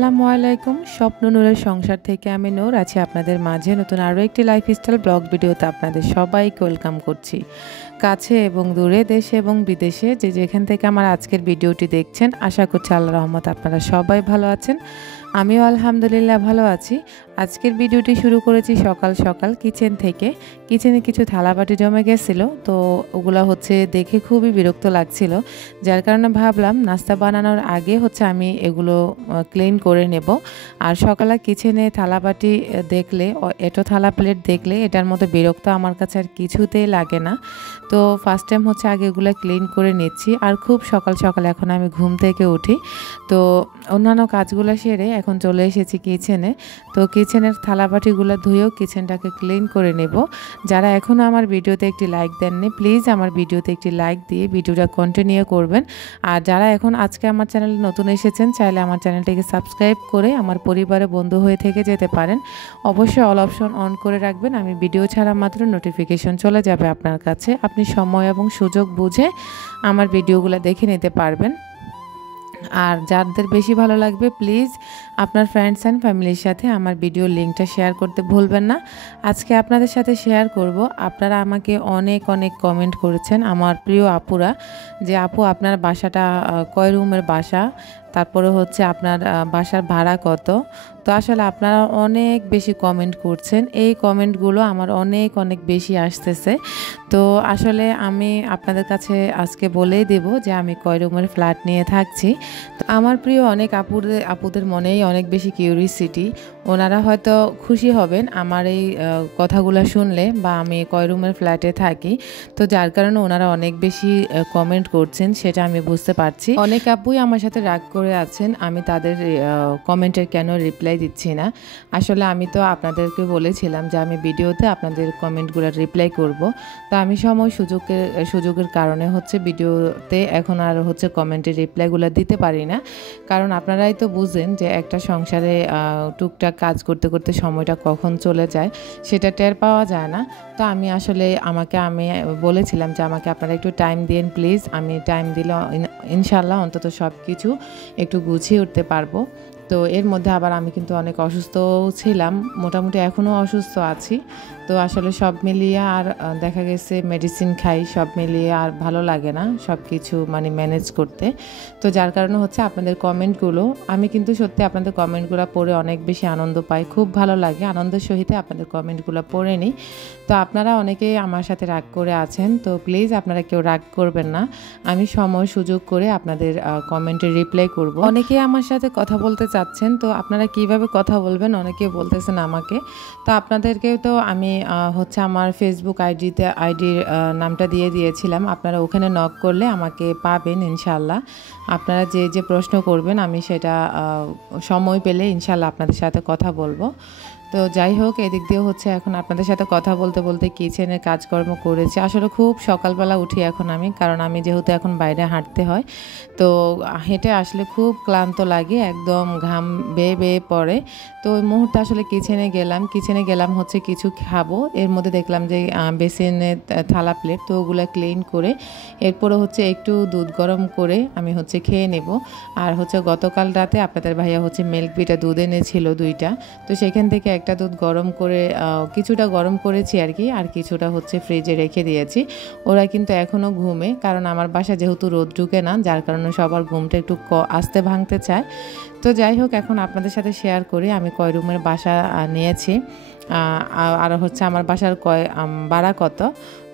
আসসালামু আলাইকুম। স্বপ্ন নূরের সংসার থেকে আমি নূর আছি আপনাদের মাঝে নতুন আরও একটি লাইফস্টাইল ব্লগ ভিডিওতে আপনাদের সবাইকে ওয়েলকাম করছি। কাছে এবং দূরে, দেশে এবং বিদেশে যে যেখান থেকে আমার আজকের ভিডিওটি দেখছেন, আশা করছি আল্লাহর রহমতে আপনারা সবাই ভালো আছেন। আমিও আলহামদুলিল্লাহ ভালো আছি। আজকের ভিডিওটি শুরু করেছি সকাল সকাল কিচেন থেকে। কিচেনে কিছু থালাবাটি জমে গেছিলো, তো ওগুলো দেখে খুবই বিরক্ত লাগছিল, যার কারণে ভাবলাম নাস্তা বানানোর আগে আমি এগুলো ক্লিন করে নেব। আর সকালে কিচেনে থালাবাটি দেখলে, এটো থালা প্লেট দেখলে এটার মধ্যে বিরক্ত আমার কাছে আর কিছুতেই লাগে না। তো ফার্স্ট টাইম আগে এগুলো ক্লিন করে নিচ্ছি। আর খুব সকাল সকাল এখন আমি ঘুম থেকে উঠি, তো অন্যান্য কাজগুলো সেরে এখন চলে এসেছি কিচেনে। তো কিচেনের থালাবাটিগুলো ধুয়েও কিচেনটাকে ক্লিন করে নেব। যারা এখনও আমার ভিডিওতে একটি লাইক দেননি, প্লিজ আমার ভিডিওতে একটি লাইক দিয়ে ভিডিওটা কন্টিনিউ করবেন। আর যারা এখন আজকে আমার চ্যানেলে নতুন এসেছেন, চাইলে আমার চ্যানেলটিকে সাবস্ক্রাইব করে আমার পরিবারে বন্ধু হয়ে থেকে যেতে পারেন। অবশ্যই অল অপশন অন করে রাখবেন, আমি ভিডিও ছাড়া মাত্র নোটিফিকেশন চলে যাবে আপনার কাছে। আপনি সময় এবং সুযোগ বুঝে আমার ভিডিওগুলো দেখে নিতে পারবেন। আর যাদের বেশি ভালো লাগবে, প্লিজ আপনার ফ্রেন্ডস অ্যান্ড ফ্যামিলির সাথে আমার ভিডিওর লিঙ্কটা শেয়ার করতে ভুলবেন না। আজকে আপনাদের সাথে শেয়ার করব, আপনারা আমাকে অনেক অনেক কমেন্ট করেছেন আমার প্রিয় আপুরা, যে আপু আপনার বাসাটা কয় রুমের বাসা, তারপরে আপনার বাসার ভাড়া কত। তো আসলে আপনারা অনেক বেশি কমেন্ট করছেন, এই কমেন্টগুলো আমার অনেক অনেক বেশি আসতেছে। তো আসলে আমি আপনাদের কাছে আজকে বলেই দেব যে আমি কয় রুমের ফ্ল্যাট নিয়ে থাকছি। তো আমার প্রিয় অনেক আপুদের মনেই অনেক বেশি কিউরিসিটি, ওনারা হয়তো খুশি হবেন আমার এই কথাগুলো শুনলে, বা আমি কয় রুমের ফ্ল্যাটে থাকি। তো যার কারণে ওনারা অনেক বেশি কমেন্ট করছেন, সেটা আমি বুঝতে পারছি। অনেক আপুই আমার সাথে রাগ করে আছেন আমি তাদের কমেন্টের কেন রিপ্লাই দিচ্ছি না। আসলে আমি তো আপনাদেরকে বলেছিলাম যে আমি ভিডিওতে আপনাদের কমেন্টগুলো রিপ্লাই করব। তো আমি সময় সুযোগের কারণে ভিডিওতে এখন আর কমেন্টের রিপ্লাইগুলো দিতে পারি না। কারণ আপনারাই তো বুঝেন যে একটা সংসারে টুকটাক কাজ করতে করতে সময়টা কখন চলে যায় সেটা টের পাওয়া যায় না। তো আমি আসলে আমি বলেছিলাম যে আমাকে আপনারা একটু টাইম দিন প্লিজ, আমি টাইম দিলে ইনশাল্লাহ অন্তত সব কিছু একটু গুছিয়ে উঠতে পারবো। তো এর মধ্যে আবার আমি কিন্তু অনেক অসুস্থও ছিলাম, মোটামুটি এখনও অসুস্থ আছি। তো আসলে সব মিলিয়ে আর দেখা গেছে মেডিসিন খাই, সব মিলিয়ে আর ভালো লাগে না সব কিছু ম্যানেজ করতে। তো যার কারণে আপনাদের কমেন্টগুলো, আমি কিন্তু সত্যি আপনাদের কমেন্টগুলো পড়ে অনেক বেশি আনন্দ পাই, খুব ভালো লাগে, আনন্দের সহিত আপনাদের কমেন্টগুলো পড়ে নিই। তো আপনারা অনেকেই আমার সাথে রাগ করে আছেন, তো প্লিজ আপনারা কেউ রাগ করবেন না, আমি সময় সুযোগ করে আপনাদের কমেন্টের রিপ্লাই করব। অনেকেই আমার সাথে কথা বলতে চাচ্ছেন, তো আপনারা কিভাবে কথা বলবেন অনেকে বলতেছেন আমাকে। তো আপনাদেরকেও তো আমি আমার ফেসবুক আইডির নামটা দিয়ে দিয়েছিলাম, আপনারা ওখানে নক করলে আমাকে পাবেন ইনশাল্লাহ। আপনারা যে যে প্রশ্ন করবেন আমি সেটা সময় পেলে ইনশাল্লাহ আপনাদের সাথে কথা বলবো। তো যাই হোক, এদিক দিয়ে এখন আপনাদের সাথে কথা বলতে বলতে কিচেনের কাজকর্ম করেছি। আসলে খুব সকালবেলা উঠি এখন আমি, কারণ আমি যেহেতু এখন বাইরে হাঁটতে হয়, তো হেঁটে আসলে খুব ক্লান্ত লাগে, একদম ঘাম বেয়ে বেয়ে পড়ে। তো ওই মুহূর্তে আসলে কিচেনে গেলাম কিছু খাবো। এর মধ্যে দেখলাম যে বেসিনে থালা প্লেট, তো ওগুলো ক্লিন করে এরপরে একটু দুধ গরম করে আমি খেয়ে নেব। আর গতকাল রাতে আপনাদের ভাইয়া মিল্ক বিটা দুধ এনেছিল 2টা, তো সেখান থেকে একটা দুধ গরম করে কিছুটা গরম করেছি আর কিছুটা ফ্রিজে রেখে দিয়েছি। ওরা কিন্তু এখনও ঘুমে, কারণ আমার বাসা যেহেতু রোদ ঢুকে না, যার কারণে সবার ঘুমটা একটু আস্তে ভাঙতে চায়। তো যাই হোক, এখন আপনাদের সাথে শেয়ার করি আমি কয় রুমের বাসা নিয়েছি, আর আমার বাসার ভাড়া কত।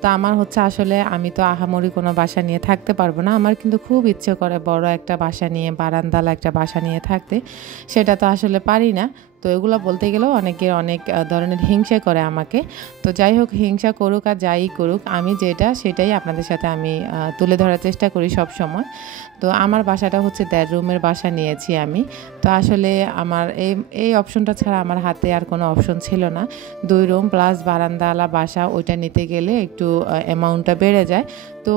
তো আমার আসলে আমি তো আহামরি কোনো বাসা নিয়ে থাকতে পারবো না, আমার কিন্তু খুব ইচ্ছে করে বড় একটা বাসা নিয়ে, বারান্দালা একটা বাসা নিয়ে থাকতে, সেটা তো আসলে পারি না। তো এগুলো বলতে গেলেও অনেকের অনেক ধরনের হিংসা করে আমাকে। তো যাই হোক, হিংসা করুক আর যাই করুক, আমি সেটাই আপনাদের সাথে আমি তুলে ধরার চেষ্টা করি সব সময়। তো আমার বাসাটা 1.5 রুমের বাসা নিয়েছি আমি। তো আসলে আমার এই অপশনটা ছাড়া আমার হাতে আর কোনো অপশন ছিল না। 2 রুম প্লাস বারান্দাওয়ালা বাসা, ওইটা নিতে গেলে একটু অ্যামাউন্টটা বেড়ে যায়। তো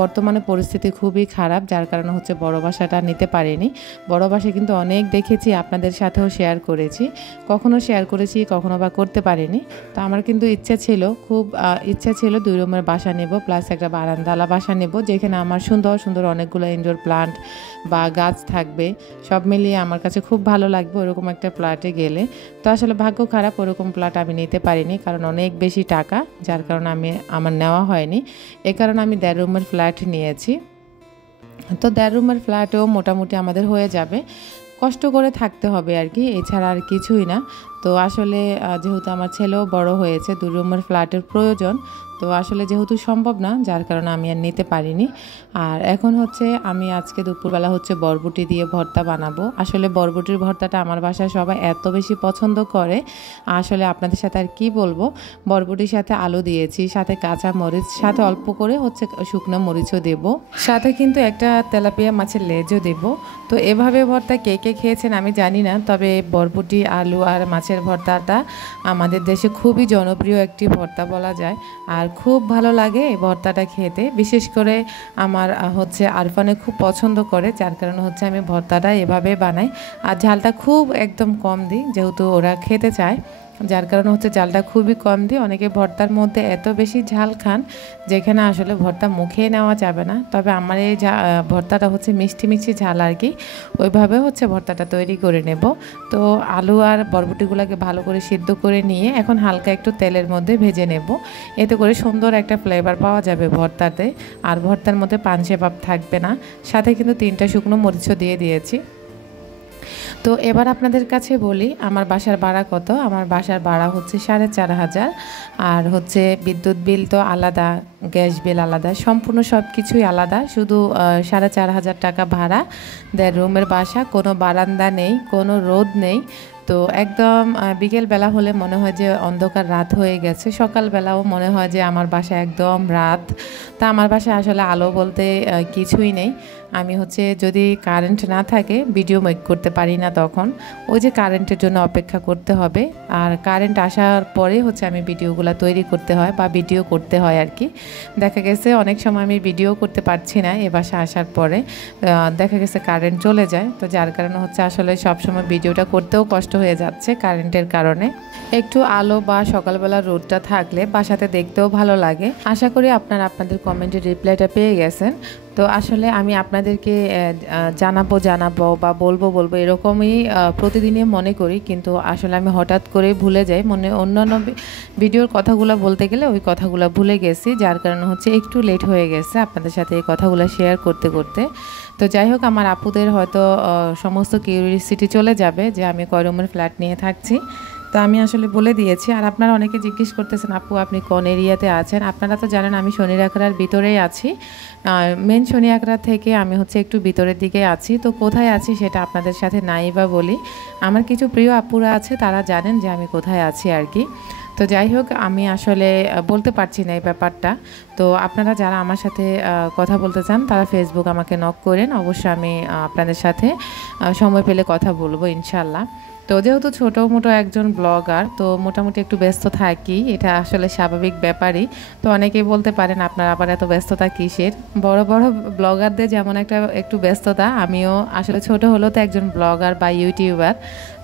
বর্তমানে পরিস্থিতি খুবই খারাপ, যার কারণে হচ্ছে বড় বাসাটা নিতে পারিনি। বড় বাসা কিন্তু অনেক দেখেছি, আপনাদের সাথেও শেয়ার করেছি, কখনো শেয়ার করেছি কখনো বা করতে পারিনি। তো আমার কিন্তু খুব ইচ্ছা ছিল 2 রুমের বাসা নেব, প্লাস একটা বারান্দাওয়ালা বাসা নেব, যেখানে আমার সুন্দর সুন্দর অনেকগুলো ইনডোর প্লান্ট বা গাছ থাকবে। সব মিলিয়ে আমার কাছে খুব ভালো লাগবে ওরকম একটা ফ্ল্যাটে গেলে। তো আসলে ভাগ্য খারাপ, ওরকম ফ্ল্যাট আমি নিতে পারিনি, কারণ অনেক বেশি টাকা, যার কারণে আমার নেওয়া হয়নি। এ কারণে আমি 1.5 রুমের ফ্ল্যাট নিয়েছি। তো 1.5 রুমের ফ্ল্যাটও মোটামুটি আমাদের হয়ে যাবে, কষ্ট করে থাকতে হবে আর কি, এছাড়া আর কিছুই না। তো আসলে যেহেতু আমার ছেলেও বড় হয়েছে, 2 রুমের ফ্ল্যাটের প্রয়োজন, তো আসলে যেহেতু সম্ভব না, যার কারণে আমি আর নিতে পারিনি। আর এখন হচ্ছে আমি আজকে দুপুরবেলা হচ্ছে বরবটি দিয়ে ভর্তা বানাবো। আসলে বরবটির ভর্তাটা আমার বাসায় সবাই এত বেশি পছন্দ করে, আসলে আপনাদের সাথে আর কি বলবো। বরবটির সাথে আলু দিয়েছি, সাথে কাঁচা মরিচ, সাথে অল্প করে হচ্ছে শুকনো মরিচও দেব, সাথে কিন্তু একটা তেলাপিয়া মাছের লেজও দেব। তো এভাবে ভর্তা কে কে খেয়েছেন আমি জানি না, তবে বরবটি আলু আর মাছের ভর্তাটা আমাদের দেশে খুবই জনপ্রিয় একটি ভর্তা বলা যায়, আর খুব ভালো লাগে এই ভর্তাটা খেতে। বিশেষ করে আমার হচ্ছে আরফানে খুব পছন্দ করে, যার কারণে হচ্ছে আমি ভর্তাটা এভাবে বানাই। আর ঝালটা খুব একদম কম দিই, যেহেতু ওরা খেতে চায়, যার কারণে হচ্ছে ঝালটা খুবই কম দিই। অনেকে ভর্তার মধ্যে এত বেশি ঝাল খান যেখানে আসলে ভর্তা মুখে নেওয়া যাবে না, তবে আমার এই ভর্তাটা হচ্ছে মিষ্টি মিষ্টি ঝাল আর কি, ওইভাবে হচ্ছে ভর্তাটা তৈরি করে নেব। তো আলু আর বরবটিগুলোকে ভালো করে সিদ্ধ করে নিয়ে এখন হালকা একটু তেলের মধ্যে ভেজে নেব, এতে করে সুন্দর একটা ফ্লেভার পাওয়া যাবে ভর্তাতে, আর ভর্তার মধ্যে পানসে ভাব থাকবে না। সাথে কিন্তু 3টা শুকনো মরিচও দিয়ে দিয়েছি। তো এবার আপনাদের কাছে বলি আমার বাসার ভাড়া কত। আমার বাসার ভাড়া হচ্ছে 4,500, আর হচ্ছে বিদ্যুৎ বিল তো আলাদা, গ্যাস বিল আলাদা, সম্পূর্ণ সব কিছুই আলাদা। শুধু 4,500 টাকা ভাড়া, 1.5 রুমের বাসা, কোনো বারান্দা নেই, কোনো রোদ নেই। তো একদম বিকেলবেলা হলে মনে হয় যে অন্ধকার রাত হয়ে গেছে, সকালবেলাও মনে হয় যে আমার বাসা একদম রাত। তা আমার বাসায় আসলে আলো বলতে কিছুই নেই। আমি হচ্ছে যদি কারেন্ট না থাকে ভিডিও মেক করতে পারি না, তখন ওই যে কারেন্টের জন্য অপেক্ষা করতে হবে, আর কারেন্ট আসার পরে হচ্ছে আমি ভিডিওগুলো তৈরি করতে হয় বা ভিডিও করতে হয় আর কি। দেখা গেছে অনেক সময় আমি ভিডিও করতে পারছি না এ বাসা আসার পরে, দেখা গেছে কারেন্ট চলে যায়, তো যার কারণে হচ্ছে আসলে সবসময় ভিডিওটা করতেও কষ্ট হয়ে যাচ্ছে কারেন্টের কারণে। একটু আলো বা সকালবেলা রোদটা থাকলে বাসাতে দেখতেও ভালো লাগে। আশা করি আপনারা আপনাদের কমেন্টের রিপ্লাইটা পেয়ে গেছেন। তো আসলে আমি আপনাদেরকে জানাবো বা বলবো এরকমই প্রতিদিনই মনে করি, কিন্তু আসলে আমি হঠাৎ করে ভুলে যাই, অন্যান্য ভিডিওর কথাগুলো বলতে গেলে ওই কথাগুলো ভুলে গেছি, যার কারণে হচ্ছে একটু লেট হয়ে গেছে আপনাদের সাথে এই কথাগুলো শেয়ার করতে করতে। তো যাই হোক, আমার আপুদের হয়তো সমস্ত কিউরিওসিটি চলে যাবে যে আমি কয় রুমের ফ্ল্যাট নিয়ে থাকছি। তো আমি আসলে বলে দিয়েছি। আর আপনারা অনেকে জিজ্ঞেস করতেছেন আপু আপনি কোন এরিয়াতে আছেন। আপনারা তো জানেন আমি শনি আখড়ার ভিতরেই আছি, মেন শনি আখড়া থেকে আমি হচ্ছে একটু ভিতরের দিকে আছি। তো কোথায় আছি সেটা আপনাদের সাথে নাই বা বলি, আমার কিছু প্রিয় আপুরা আছে তারা জানেন যে আমি কোথায় আছি আর কি। তো যাই হোক, আমি আসলে বলতে পারছি না এই ব্যাপারটা। তো আপনারা যারা আমার সাথে কথা বলতে চান তারা ফেসবুক আমাকে নক করেন, অবশ্যই আমি আপনাদের সাথে সময় পেলে কথা বলবো ইনশাল্লাহ। তো যেহেতু ছোটো মোটো একজন ব্লগার, তো মোটামুটি একটু ব্যস্ত থাকি, এটা আসলে স্বাভাবিক ব্যাপারই। তো অনেকেই বলতে পারেন আপনার আবার এত ব্যস্ততা কিসের। বড় বড় ব্লগারদের যেমন একটু ব্যস্ততা, আমিও আসলে ছোট হলেও তো একজন ব্লগার বা ইউটিউবার,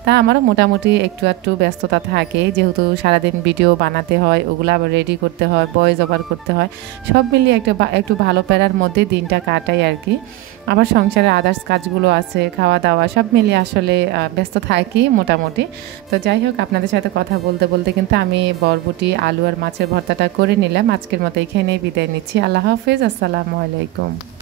তা আমারও মোটামুটি একটু ব্যস্ততা থাকে, যেহেতু সারাদিন ভিডিও বানাতে হয়, ওগুলো আবার রেডি করতে হয়, ভয়েস ওভার করতে হয়, সব মিলিয়ে একটু ভালো প্যারার মধ্যে দিনটা কাটাই আর কি। আবার সংসারের আদার্স কাজগুলো আছে, খাওয়া দাওয়া, সব মিলিয়ে আসলে ব্যস্ত থাকি মোটামুটি। তো যাই হোক, আপনাদের সাথে কথা বলতে বলতে কিন্তু আমি বরবটি আলু আর মাছের ভর্তাটা করে নিলাম। আজকের মতো এখানেই বিদায় নিচ্ছি। আল্লাহ হাফেজ, আসসালামু আলাইকুম।